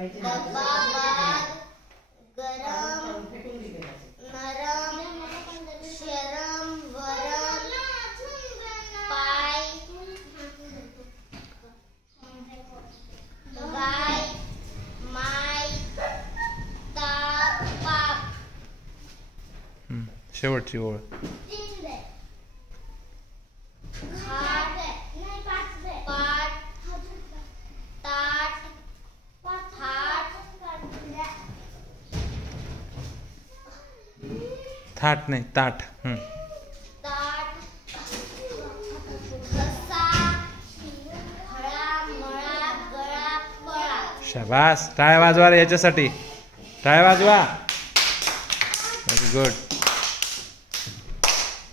डब्बाबाद गरम नरम शरम वरम पाय गाय माय ताप पाप। शेवटची ओळ थाट नाही ताट। शाबास, टाळ्या वाजवा रे याच्यासाठी, टाळ्या वाजवा। Very good.